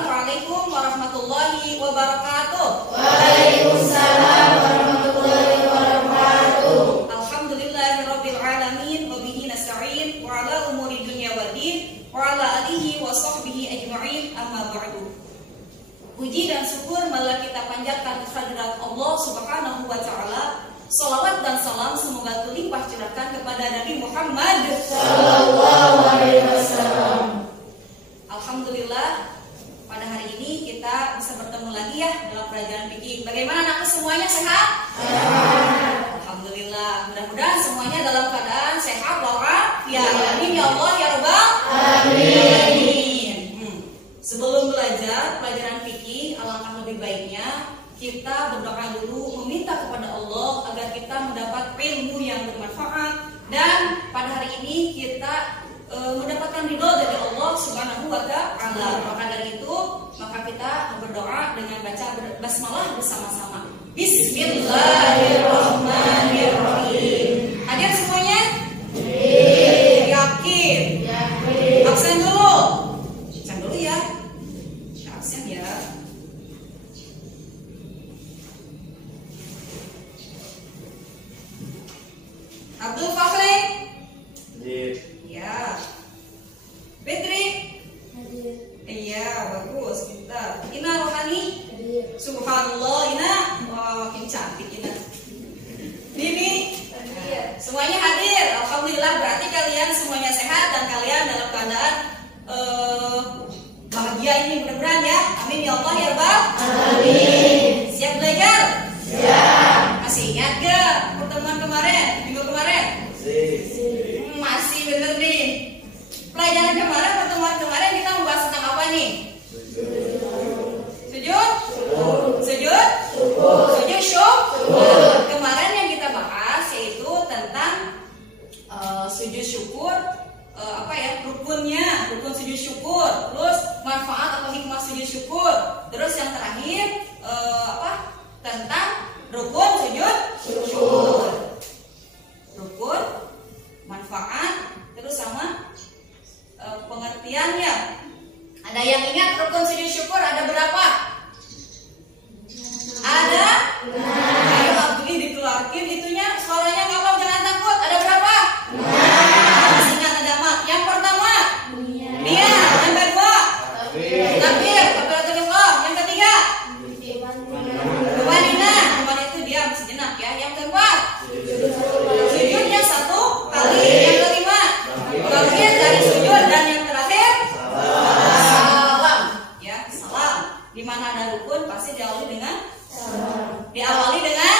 Assalamualaikum warahmatullahi wabarakatuh. Waalaikumsalam warahmatullahi wabarakatuh. Alhamdulillahirabbil alamin wa bihi nasta'in wa ala umuri dunya waddin wa ala alihi wa sahbihi ajma'in amma ba'du. Puji dan syukur marilah kita panjatkan kehadirat Allah Subhanahu wa taala. Salawat dan salam semoga terlimpah curahkan kepada Nabi Muhammad sallallahu alaihi wasallam. Alhamdulillah, pada hari ini kita bisa bertemu lagi ya dalam pelajaran fikih. Bagaimana anakku semuanya sehat? Sehat. Alhamdulillah, mudah-mudahan semuanya dalam keadaan sehat walafiat. Amin ya Allah ya Rabbal Amin. Sebelum belajar pelajaran fikih, alangkah lebih baiknya kita berdoa dulu meminta kepada Allah agar kita mendapat ilmu yang bermanfaat, dan pada hari ini kita mendapatkan ridho dari Allah Subhanahu wa taala. Maka dari itu, maka kita berdoa dengan baca basmalah bersama-sama. Bismillahirrahmanirrahim. Hadir semuanya? Yakin? Absen dulu. Absen dulu ya. Absen ya. Abdul Fakri? Hadir. Ya. Fitri? Hadir. Iya, bagus. Pintar. Ina Rohani? Hadir. Subhanallah, Ina. Wah, makin cantik Ina. Dini? Hadir. Semuanya hadir. Alhamdulillah, berarti kalian semuanya sehat dan kalian dalam keadaan bahagia ini mudah-mudahan ya. Amin ya Allah ya Rabbal. Amin. Siap belajar? Siap. Masih ingat gak pertemuan kemarin? Minggu kemarin? Masih bener nih. Pelajaran kemarin, pertemuan kemarin kita membahas tentang apa nih? Sujud? Sujud? Sujud syukur. Kemarin yang kita bahas yaitu tentang sujud syukur, rukunnya, rukun sujud syukur, terus manfaat atau hikmah sujud syukur, terus yang terakhir tentang rukun sujud syukur. Rukun, manfaat, terus sama pengertiannya. Ada yang ingat rukun sujud syukur ada berapa? Ada? Ayo Abdullah dikeluarkan itunya, suaranya ngomong jangan takut. Ada berapa? Masih ingat ada mak. Yang pertama? Dia. Yang kedua? Takbir. Takbiratul-ihram. Yang ketiga? Tumanina. Tumanina itu diam sejenak ya. Yang keempat? Sujudnya satu kali. Yang kelima? Bangkit dari sujud, dan yang terakhir? Salam. Ya, salam. Di mana ada rukun pasti diawali dengan Diawali dengan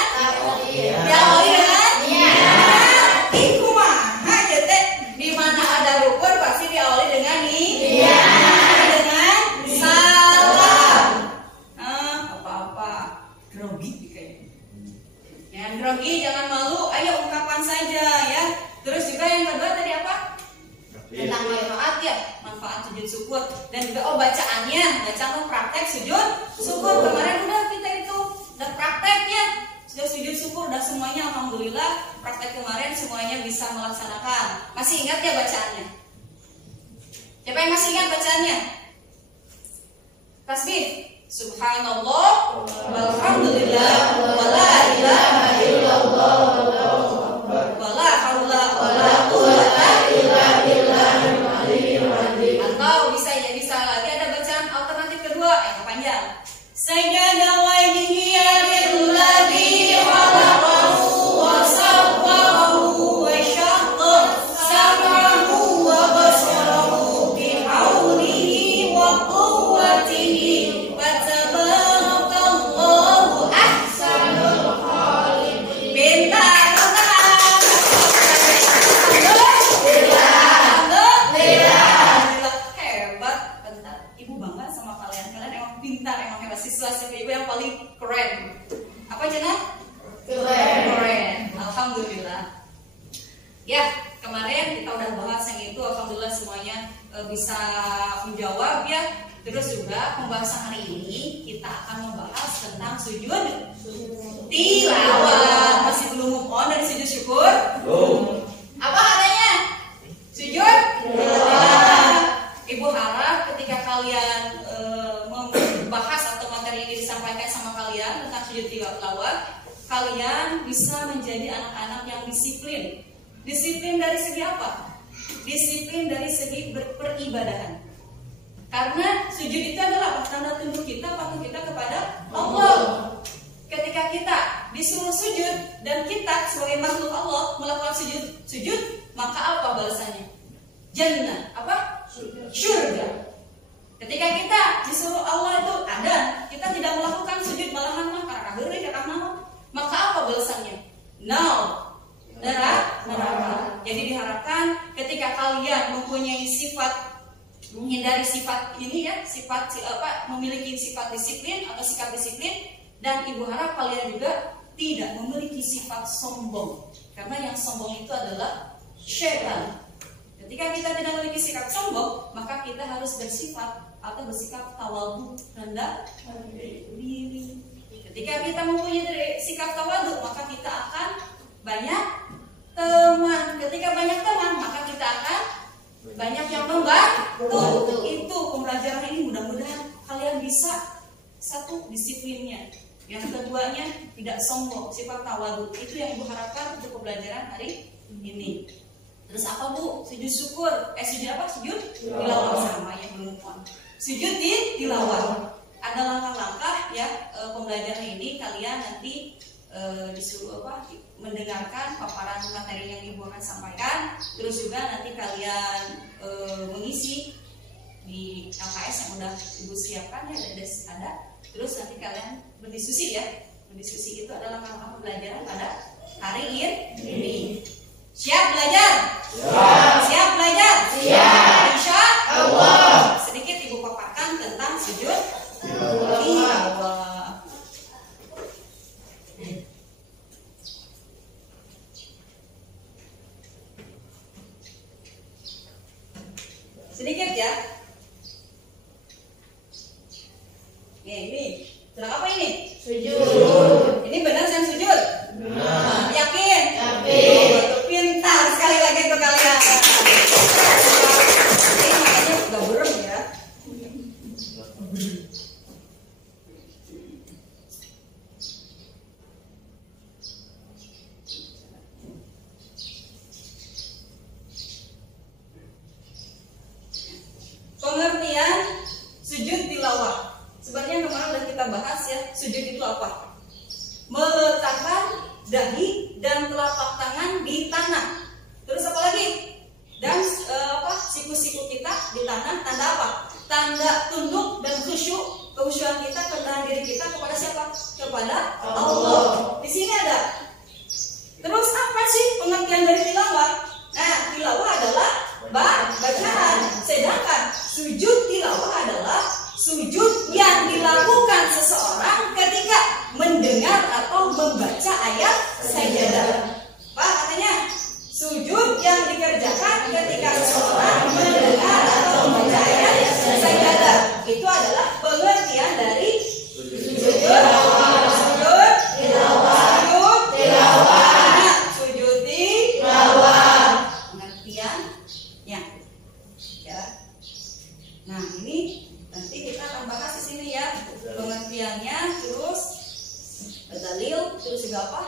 Iku maha jete. Di mana ada rukun pasti diawali dengan dengan salam. Apa-apa grogi kayaknya. Jangan grogi, jangan malu. Ayo ungkapan saja ya. Terus juga yang kedua tadi apa? Tentang manfaat ya, manfaat sujud syukur, dan juga bacaannya, bacaan praktek sujud syukur. Kemarin udah kita itu udah prakteknya, sudah sujud syukur, udah semuanya alhamdulillah praktek kemarin semuanya bisa melaksanakan. Masih ingat ya bacaannya? Siapa yang masih ingat bacaannya? Tasbih Subhanallah walhamdulillah wala ilaha illallah wala haula wala quwwata illa billahil aliyyil azim. Atau bisa lagi ada bacaan alternatif kedua yang panjang. Sajada wajhi lillazi khalaqahu wa sawwarahu wa syaqqa sam'ahu wa basarahu bi haulihi wa quwwatihi wa tabarakallahu ahsanul khaliqin. Pintar. Siswa-siswi ibu yang paling keren. Apa Jana? Keren. Alhamdulillah. Ya, kemarin kita udah bahas yang itu. Alhamdulillah semuanya bisa menjawab ya. Terus juga pembahasan hari ini kita akan membahas tentang sujud tilawah. Masih belum move on dari sujud syukur? Belum. Apa katanya? Sujud tilawah. Ibu harap ketika kalian kalian tentang sujud tilawah, kalian bisa menjadi anak-anak yang disiplin. Disiplin dari segi apa? Disiplin dari segi peribadahan. Karena sujud itu adalah tanda tunduk kita, patuh kita kepada Allah. Ketika kita disuruh sujud dan kita sebagai makhluk Allah melakukan sujud, maka apa balasannya? Jannah, apa? Surga. Ketika kita disuruh Allah itu adan, kita tidak melakukan sujud malahan karena maka apa balasannya? Neraka. Jadi diharapkan ketika kalian mempunyai sifat, menghindari sifat ini ya, memiliki sifat disiplin atau sikap disiplin, dan ibu harap kalian juga tidak memiliki sifat sombong, karena yang sombong itu adalah syaitan. Ketika kita tidak memiliki sikap sombong, maka kita harus bersikap tawadhu, rendah diri. Ketika kita mempunyai sikap tawadhu, maka kita akan banyak teman. Ketika banyak teman, maka kita akan banyak yang membantu. Itu pembelajaran ini, mudah-mudahan kalian bisa satu disiplinnya. Yang keduanya tidak sombong, sifat tawadhu. Itu yang ibu harapkan untuk pembelajaran hari ini. Terus apa bu? Sujud syukur. Sujud apa? Sujud tilawah, sama ya, belum lupa. Sujud tilawah. Ada langkah-langkah ya pembelajaran ini. Kalian nanti disuruh mendengarkan paparan materi yang ibu akan sampaikan. Terus juga nanti kalian mengisi di LKS yang udah ibu siapkan ya, ada. Terus nanti kalian berdiskusi ya. Berdiskusi itu adalah langkah pembelajaran pada hari ini. Siap belajar? Siap belajar? Siap. Insya Allah. Sedikit ibu paparkan tentang sujud tilawah. Sedikit ya. Ini sudah apa ini? Sujud. Ini benar yang sujud? Benar. Yakin? Yakin. Pintar sekali lagi untuk kalian. Ini makanya udah burung ya. Pengertian sujud tilawah. Sebenarnya kemarin udah kita bahas ya, sujud itu apa? Meletakkan dahi dan telapak tangan di tanah. Terus apa lagi? Dan siku-siku kita di tanah. Tanda apa? Tanda tunduk dan khusyuk. Kekhusyuan kita, kerendahan diri kita kepada siapa? Kepada Allah. Di sini ada. Terus apa sih pengertian dari tilawah? Nah, tilawah adalah bacaan. Sedangkan sujud tilawah adalah sujud yang dilakukan seseorang ketika mendengar atau membaca ayat sajadah. Pak katanya sujud yang dikerjakan ketika seseorang mendengar atau membaca ayat sajadah. Itu adalah pengertian dari sujud tilawah. Sujud tilawah. Sujud tilawah. Sujud tilawah. Pengertiannya. Ya. Nah, ini nanti kita akan bahas di sini ya pengertiannya, terus dalil, terus juga apa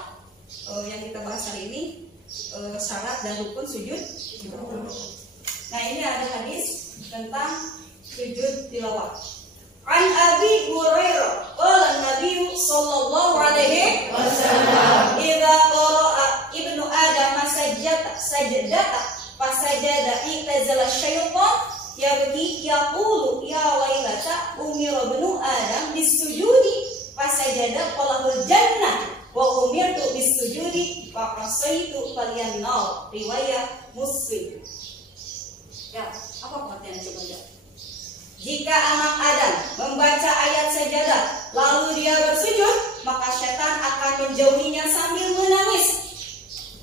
yang kita bahas hari ini, syarat dan rukun sujud. Nah, ini ada hadis tentang sujud tilawah. An Abi Hurairah qala Nabi sallallahu alaihi wasallam idza qara'a ibnu adam sajdata fasajada itazala syaitan yabki yaqulu ya wailata umira ibnu adam bisujudi fasajada qalahul jannah wa umirtu bisujudi fa qasaitu falyannar. Riwayat Muslim. Ya, apa pengertiannya coba lihat. Jika anak Adam membaca ayat sajadah lalu dia bersujud, maka setan akan menjauhinya sambil menangis.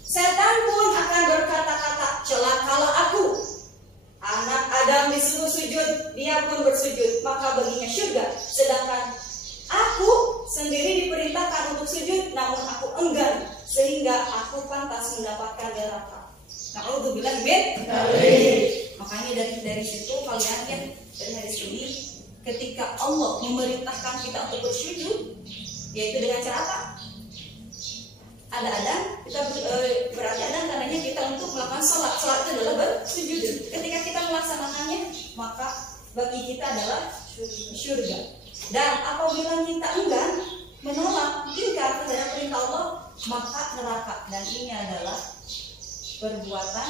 Setan pun akan berkata-kata, celakalah aku. Anak Adam disuruh sujud, dia pun bersujud, maka baginya surga. Sedangkan aku sendiri diperintahkan untuk sujud, namun aku enggan, sehingga aku pantas mendapatkan neraka. Na'udzubillah min dzalik. Makanya dari situ kalian kan dari hadis ini, ketika Allah memerintahkan kita untuk bersujud, Yaitu dengan cara apa? Ada adhan, kita berarti adhan tandanya kita untuk melakukan sholat. Sholat itu adalah bersujud. Ketika kita melaksanakannya, maka bagi kita adalah syurga. Dan apabila kita enggan, menolak, ingkar terhadap perintah Allah, maka neraka. Dan ini adalah perbuatan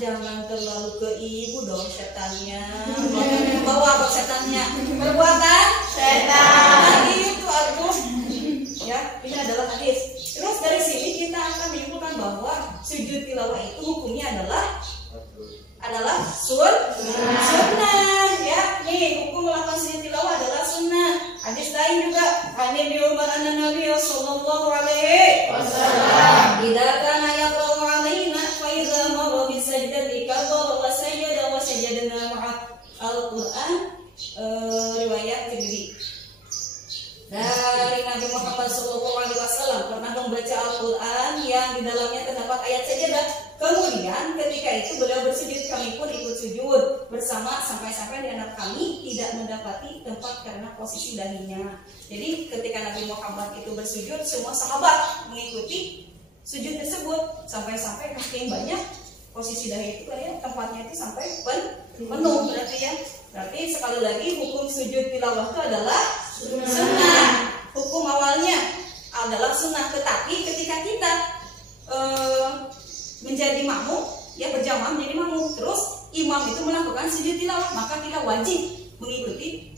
jangan terlalu ke ibu dong setannya. Bawa setannya. Perbuatan setan. Itu aku. Ya, ini adalah hadis. Terus dari sini kita akan menyimpulkan bahwa sujud tilawah itu hukumnya adalah sunnah. Ya, nih hukum melakukan sujud tilawah adalah sunnah. Hadis lain juga, Nabi Umar an-Nabi sallallahu alaihi wasallam, "Idza kana yaqra'u 'alaina fa idza marra bi sajdati kabbara wa sajadna ma'a al-Qur'an." Riwayat Tirmidzi. Dari Nabi Muhammad sallallahu alaihi wasallam pernah membaca Al-Qur'an yang di dalamnya terdapat ayat sajadah. Kemudian ketika itu beliau bersujud, kami pun ikut sujud bersama sampai-sampai di anak kami tidak mendapati tempat karena posisi dahinya. Jadi ketika Nabi Muhammad itu bersujud, semua sahabat mengikuti sujud tersebut sampai-sampai makin banyak posisi dahi itu kayak tempatnya itu sampai penuh berarti ya. Berarti sekali lagi hukum sujud tilawah itu adalah sunnah. Hukum awalnya adalah sunnah, tetapi ketika kita menjadi makmum, ya berjamaah menjadi makmum, terus imam itu melakukan sujud tilawah, maka kita wajib mengikuti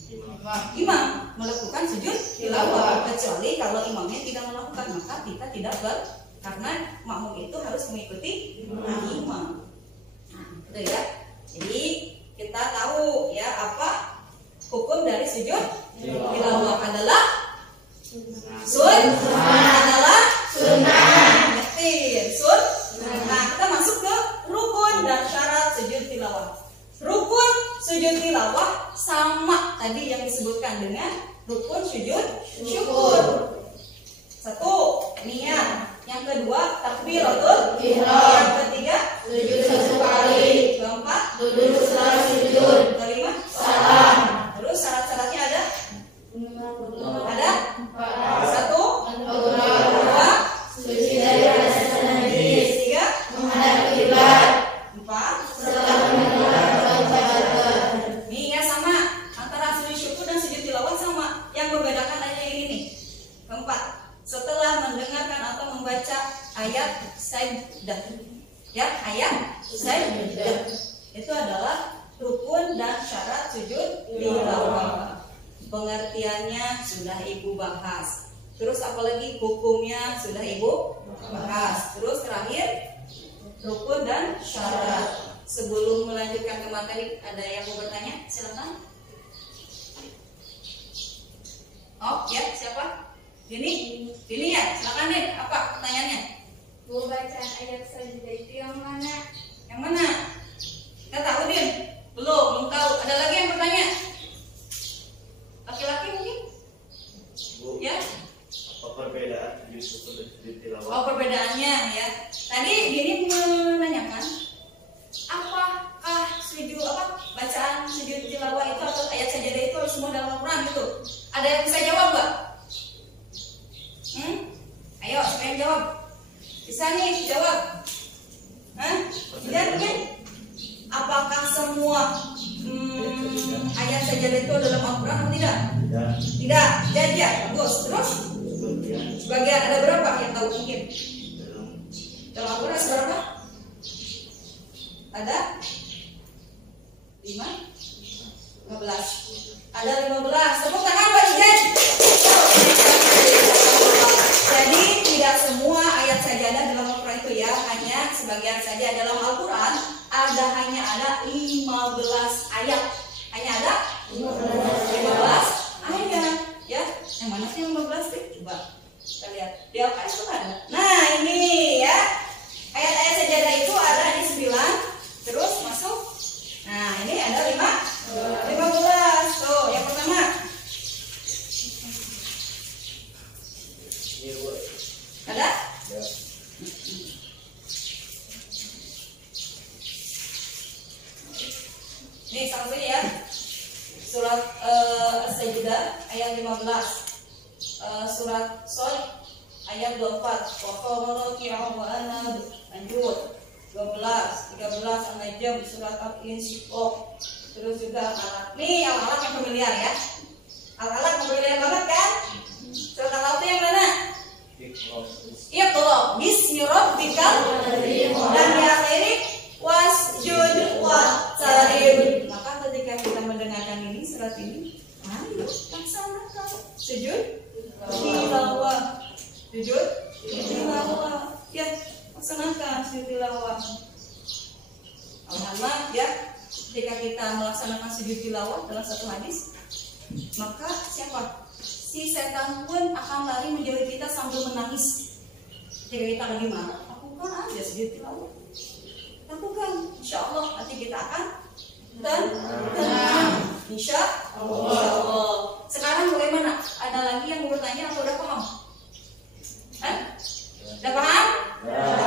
imam melakukan sujud tilawah. Kecuali kalau imamnya tidak melakukan, maka kita tidak karena makmum itu harus mengikuti imam. Nah, itu ya. Jadi kita tahu ya apa hukum dari sujud tilawah adalah sunnah. Nah, kita masuk ke rukun dan syarat sujud tilawah. Rukun sujud tilawah sama tadi yang disebutkan dengan rukun sujud syukur. Satu, niat. Yang kedua, takbiratul ihram. Yang ketiga, sujud sesekali. keempat, Duduk setelah sujud. kelima, Salam. terus syarat-syaratnya ada? Empat. Satu, Aurat. dua, Suci dari rasa najis. tiga, Menghadap kiblat. empat. Setelah mendengar bacakan. Nih ya sama antara sujud syukur dan sujud tilawah sama. Yang membedakan hanya ini nih. Keempat, setelah mendengarkan atau membaca ayat sajdah. Ya, ayat sajdah. Itu adalah rukun dan syarat sujud tilawah. Pengertiannya sudah Ibu bahas. Terus apalagi hukumnya sudah Ibu bahas. Terus terakhir rukun dan syarat. Sebelum melanjutkan ke materi, ada yang mau bertanya? Silakan. Oh ya, siapa? Dini ya, silakan deh. Apa pertanyaannya? Bu, bacaan ayat sajdah itu yang mana? Yang mana? Kita tahu Din? Belum tahu. Ada lagi yang bertanya? Laki-laki mungkin? Bu, Ya. apa perbedaan sujud syukur dan sujud tilawah? Oh, perbedaannya ya. Tadi Dini menanyakan apakah bacaan sujud tilawah itu atau ayat sajadah itu harus semua dalam Al-Quran gitu? Ada yang bisa jawab nggak? Ayo, siapa yang jawab? Bisa nih jawab? Tidak mungkin? Apakah semua ayat sajadah itu dalam Al-Quran atau tidak? Tidak. Jadi ya, bagus. Terus sebagian ada berapa yang tahu mungkin? Dalam Al-Quran seberapa? Ada 15. Ada 15. Tepuk tangan buat Ijen. Jadi tidak semua ayat sajadah dalam Al-Quran itu ya, hanya sebagian saja. Dalam Al-Quran hanya ada 15 ayat. Hanya ada 15 ayat ya. Yang mana sih yang 15 sih? Coba kita lihat. Di Al-Quran itu ada. Nah, ini ya. Ayat-ayat sajadah itu ada di 9. Terus masuk. Nah, ini ada 15. Tuh, yang pertama. Ada? Ya. Nih, sampai ya. Surat As-Sajdah ayat 15. Surat Shad ayat 24. Wa qala raki'u wa anab. Lanjut. 12, 13 An-Najm, surat Al-Insyiqaq. Terus juga Al-Alaq. Nih Al-Alaq yang familiar ya. Al-Alaq familiar banget kan? Surat Al-Alaq yang mana? Iqra bismi rabbikal dan di akhiri wasjud waqtarib. Maka ketika kita mendengarkan ini surat ini, ayo laksanakan sujud tilawah. Sujud tilawah. Ya, laksanakan sujud tilawah. Alhamdulillah ya, ketika kita melaksanakan sujud tilawah dalam satu hadis, maka siapa? Si setan pun akan lari menjauhi kita sambil menangis. Ketika kita lagi marah, lakukan aja sujud tilawah. Lakukan, insya Allah nanti kita akan tenang. Insya Allah. Sekarang bagaimana? Ada lagi yang mau bertanya atau udah paham? Udah paham?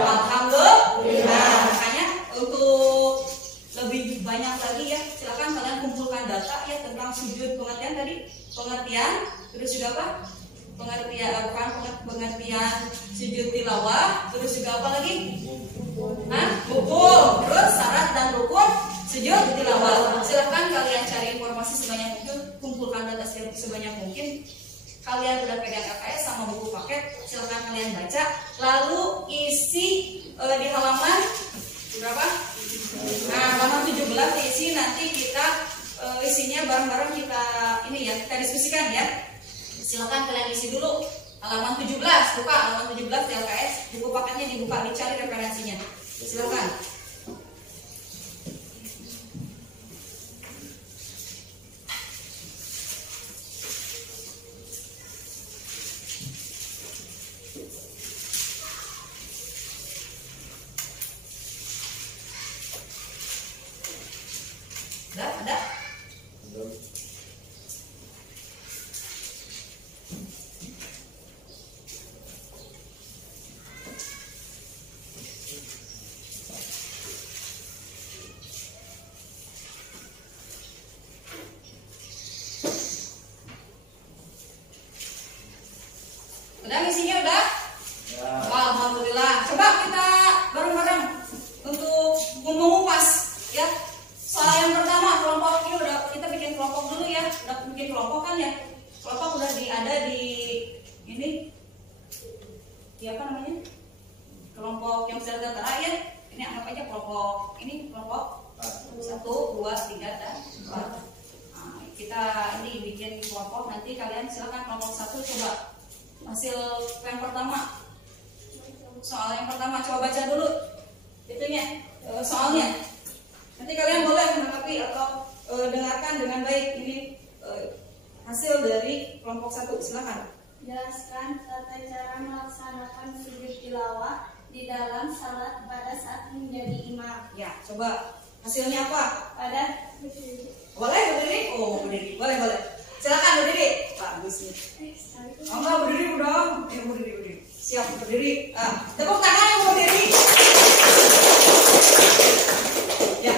Alhamdulillah. Makanya untuk lebih banyak lagi ya, silakan kalian kumpulkan data ya tentang sujud. Pengertian tadi, pengertian, terus juga apa? Pengertian sujud tilawah, terus juga apa lagi? Rukun, terus syarat dan rukun sujud tilawah. Silakan kalian cari informasi sebanyak mungkin, kumpulkan data sebanyak mungkin. Kalian udah pegang LKS sama buku paket, silakan kalian baca. Lalu isi di halaman berapa? Nah, halaman 17 diisi, nanti kita isinya bareng-bareng kita ini ya, kita diskusikan ya. Silakan kalian isi dulu halaman 17, buka halaman 17 di LKS, buku paketnya dibuka, dicari referensinya. Silakan. Ada? Udah isinya udah? Ya. Alhamdulillah. Coba kita bareng-bareng untuk mengupas ya. Soal yang pertama, kelompok ini udah kita bikin kelompok dulu ya. Udah bikin kelompok kan ya? Kelompok udah ada di ini. Di apa namanya? Kelompok yang bisa tentara ya. Ini anggap aja kelompok ini kelompok 1, 2, 3 dan 4. Nah, kita ini bikin kelompok, nanti kalian silakan kelompok 1 coba hasil yang pertama. Soal yang pertama coba baca dulu itunya soalnya. Nanti kalian boleh menanggapi atau dengarkan dengan baik ini hasil dari kelompok 1. Silakan. Jelaskan tata cara melaksanakan sujud tilawah di dalam salat pada saat menjadi imam. Ya, coba hasilnya apa? Pada Boleh berdiri? Oh, berdiri. Boleh. Silakan berdiri. Bagus nih. Enggak berdiri udah. Berdiri. Siap berdiri. Tepuk tangan yang berdiri. Ya.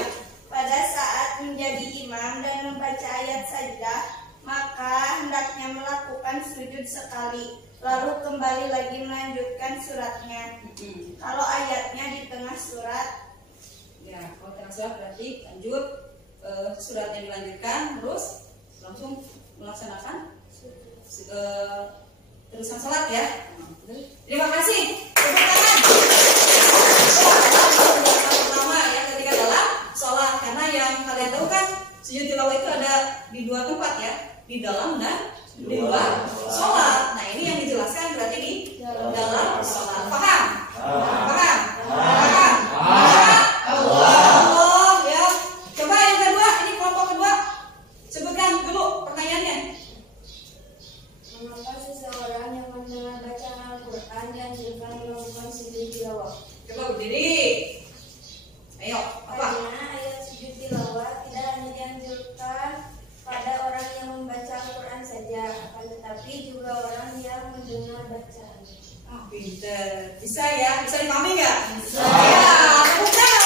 pada saat menjadi imam dan membaca ayat sajdah, maka hendaknya melakukan sujud sekali, lalu kembali lagi melanjutkan suratnya. Kalau ayatnya di tengah surat, Ya, kalau tengah surat berarti lanjut suratnya dilanjutkan, terus langsung melaksanakan terusan sholat ya. Terima kasih. Tepuk tangan. Pertama ya, ketika dalam sholat, karena yang kalian tahu kan sujud tilawah itu ada di 2 tempat ya, di dalam dan di luar sholat. Nah ini yang dijelaskan berarti di dalam sholat. Paham? Paham? Allah ya. Coba yang kedua, ini kelompok kedua. Sebutkan dulu pertanyaannya. mengapa seseorang yang mendengar bacaan Al-Quran dianjurkan melakukan sujud tilawah? Coba berdiri. Ayo, apa? Karena ayat sujud tilawah tidak hanya dianjurkan pada orang yang membaca Al-Quran saja, akan tetapi juga orang yang mendengar bacaan. Pinter. Bisa ya? Bisa dipahami nggak? Bisa. Ya, bukan.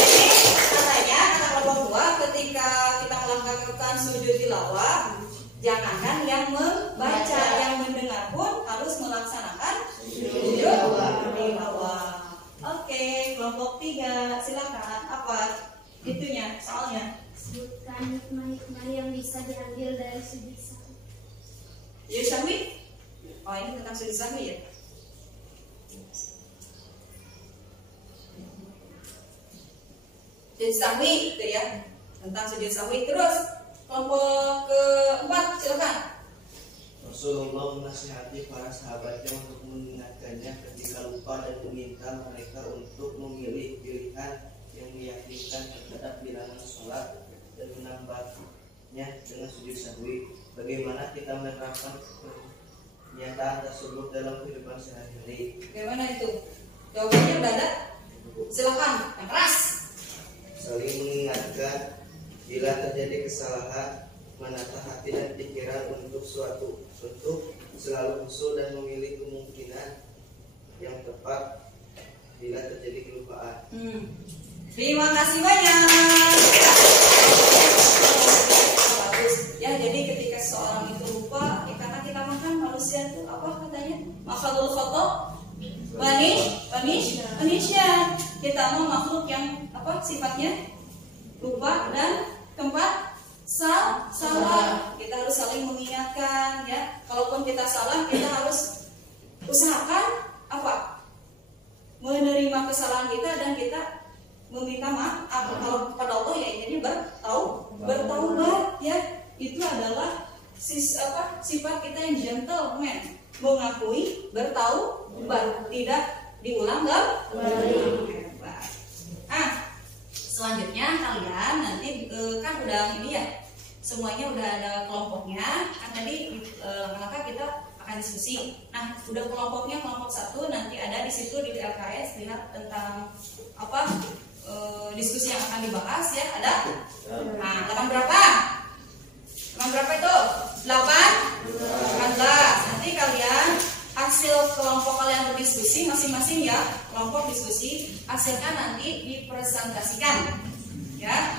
Ini katanya kata kelompok 2, ketika kita melakukan melakukan sujud tilawah, jangankan yang membaca, yang mendengar pun harus melaksanakan sujud tilawah. Oke, kelompok 3, silakan. Apa itunya soalnya? Sebutkan hikmah-hikmah yang bisa diambil dari sujud sahwi. Sujud sahwi? Oh, ini tentang sujud sahwi ya? Sujud sahwi itu ya, tentang sujud sahwi. Terus kelompok keempat, silakan. Rasulullah menasihati para sahabatnya untuk mengingatkannya ketika lupa dan meminta mereka untuk memilih pilihan yang meyakinkan terhadap bilangan sholat dan menambahnya dengan sujud sahwi. Bagaimana kita menerapkan pernyataan tersebut dalam kehidupan sehari-hari? Bagaimana itu? Jawabannya udah ada? Silakan, yang keras. Saling mengingatkan bila terjadi kesalahan, menata hati dan pikiran untuk selalu khusyuk dan memilih kemungkinan yang tepat bila terjadi kelupaan. Terima kasih banyak. Bagus. Ya, jadi ketika seorang itu lupa, ya karena kita makan manusia itu apa katanya? Makhluk khotob, manusia. Kita mau makhluk yang apa sifatnya? Lupa dan tempat salah. Kita harus saling mengingatkan ya. Kalaupun kita salah, kita harus usahakan apa? Menerima kesalahan kita dan kita meminta maaf. Kalau kepada Allah ya ini bertaubat ya. Itu adalah sifat kita yang gentleman, mengakui, bertaubat, tidak diulang kembali. Selanjutnya kalian nanti kan udah ini ya, semuanya udah ada kelompoknya. Kan tadi maka kita akan diskusi. Nah, udah kelompoknya kelompok 1 nanti ada di situ di LKS, lihat tentang apa diskusi yang akan dibahas ya, ada. Nah, 8 berapa? 8 berapa itu? 18. Nanti kalian hasil kelompok kalian berdiskusi masing-masing ya, kelompok diskusi hasilnya nanti dipresentasikan ya,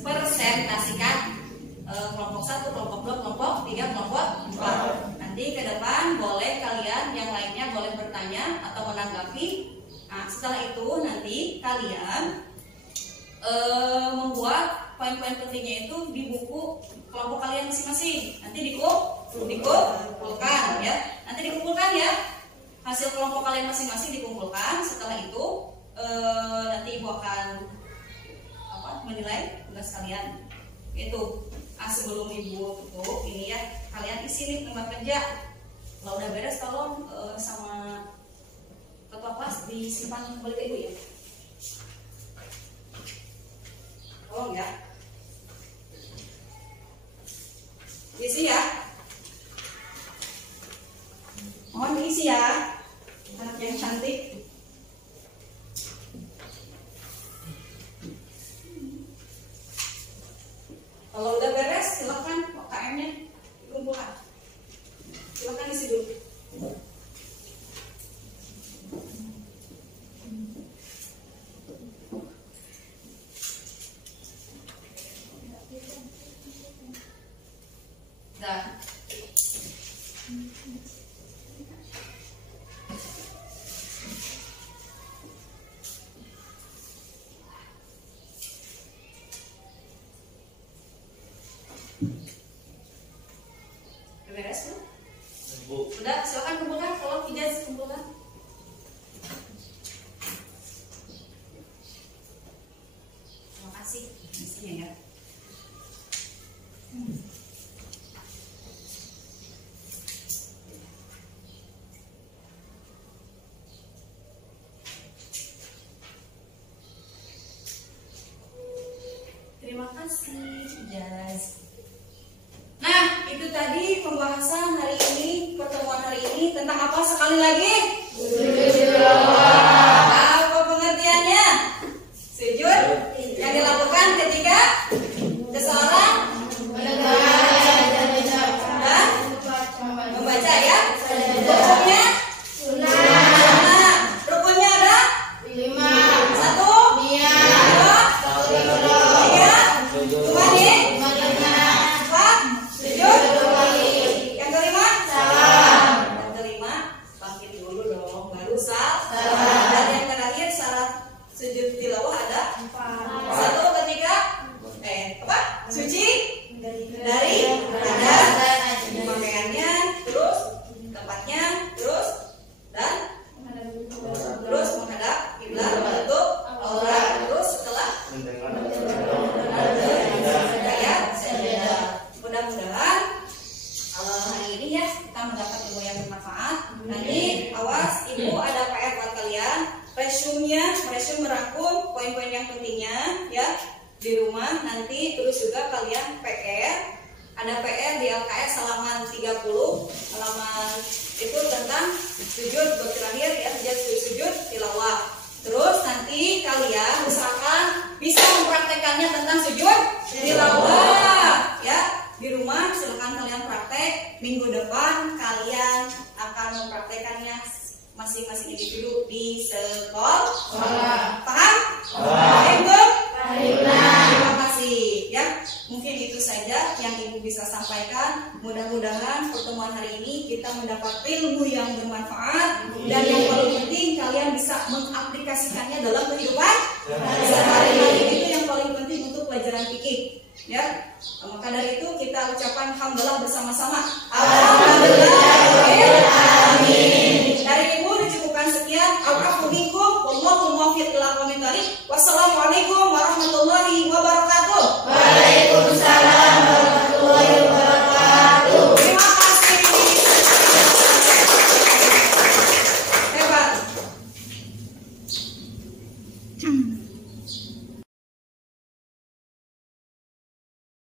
presentasikan kelompok 1, kelompok 2, kelompok 3, kelompok 4. Nanti ke depan boleh kalian yang lainnya boleh bertanya atau menanggapi. Nah, setelah itu nanti kalian membuat poin-poin pentingnya itu di buku kelompok kalian masing-masing. Nanti dikumpulkan ya. Nanti dikumpulkan ya. Hasil kelompok kalian masing-masing dikumpulkan. Setelah itu nanti ibu akan menilai tugas kalian. Itu sebelum ibu tutup ini ya, kalian isi nih tempat kerja. Kalau udah beres tolong sama ketua kelas disimpan kembali ke ibu ya. Tolong ya. Isi ya. Mohon diisi ya. Anak yang cantik. Kalau udah beres silakan KM-nya dikumpulkan. Silakan isi dulu. Dah. Beres belum? Udah, silakan kumpulkan. Kalau tidak kumpulkan. Terima kasih. Isinya ya. Terima kasih, Jazz. Nah, itu tadi pembahasan hari ini, pertemuan hari ini tentang apa sekali lagi? Sujud. Apa pengertiannya? Sujud yang dilakukan ketika seseorang dan membaca ya. Hukumnya sunnah. Rukunnya ada 5. 1, 2, 3, di rumah nanti. Terus juga kalian PR, ada PR di LKS halaman 30, halaman itu tentang sujud terakhir ya, sujud tilawah. Terus nanti kalian usahakan bisa mempraktekannya tentang sujud tilawah ya. Di rumah silakan kalian praktek. Minggu depan kalian akan mempraktekannya masing-masing individu di sekolah. Paham? Paham, Bu? Terima kasih ya. Mungkin itu saja yang Ibu bisa sampaikan. Mudah-mudahan pertemuan hari ini kita mendapat ilmu yang bermanfaat, dan yang paling penting kalian bisa mengaplikasikannya dalam kehidupan sehari-hari. Itu yang paling penting untuk pelajaran fikih ya. Maka dari itu kita ucapkan alhamdulillah bersama-sama. Alhamdulillah.